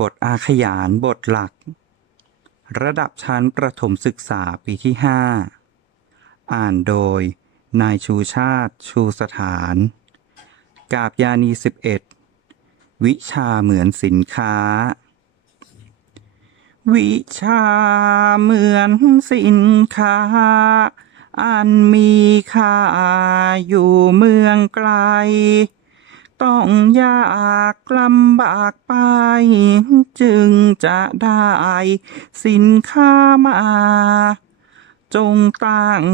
บทอาขยานบทหลัก ระดับชั้นประถมศึกษาปีที่ 5 อ่านโดย นายชูชาติ ชูสถาน กาบยานี 11 วิชาเหมือนสินค้า วิชาเหมือนสินค้า อันมีค่าอยู่เมืองไกล ต้องยากลำบากไป จึงจะได้สินค้ามา จงตั้ง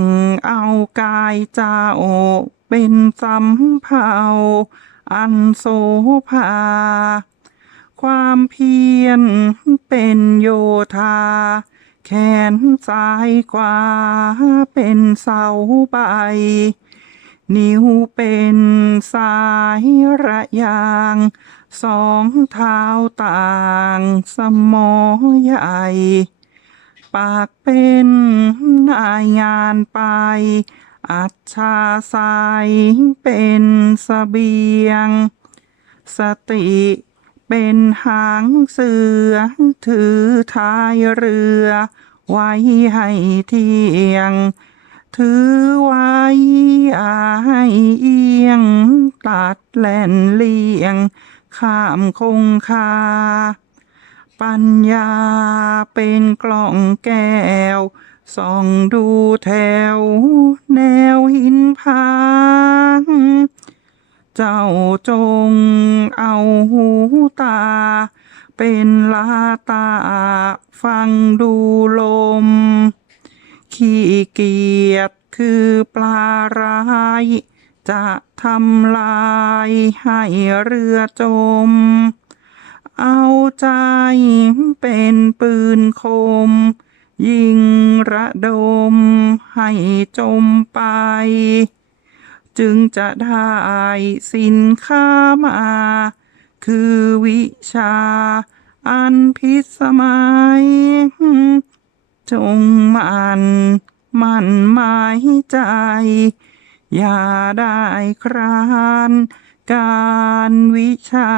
เอากายเจ้าเป็นสำเภาอันโสภา ความเพียรเป็นโยธา แขนซ้ายขวาเป็นเสาใบ นิ้วเป็นสายระยาง สองเท้าต่างสมอใหญ่ ปากเป็นนายงานไป อัจฉาสายเป็นสเสบียง สติเป็นหางเสือ ถือท้ายเรือ ไว้ให้เที่ยง ถือไว้อาให้เอียง ตัดแล่นเลี่ยง ข้ามคงคา ปัญญาเป็นกล่องแก้ว ส่องดูแถว แนวหินพางเจ้าจงเอาหูตา เป็นลาตาฟังดูลม ขี้เกียจคือปลาร้าย จะทำลายให้เรือจม เอาใจเป็นปืนคม ยิงระดมให้จมไป จึงจะได้สินค้ามา คือวิชาอันพิสมัย จงมันมันหมายใจ อย่าได้ครานการวิชา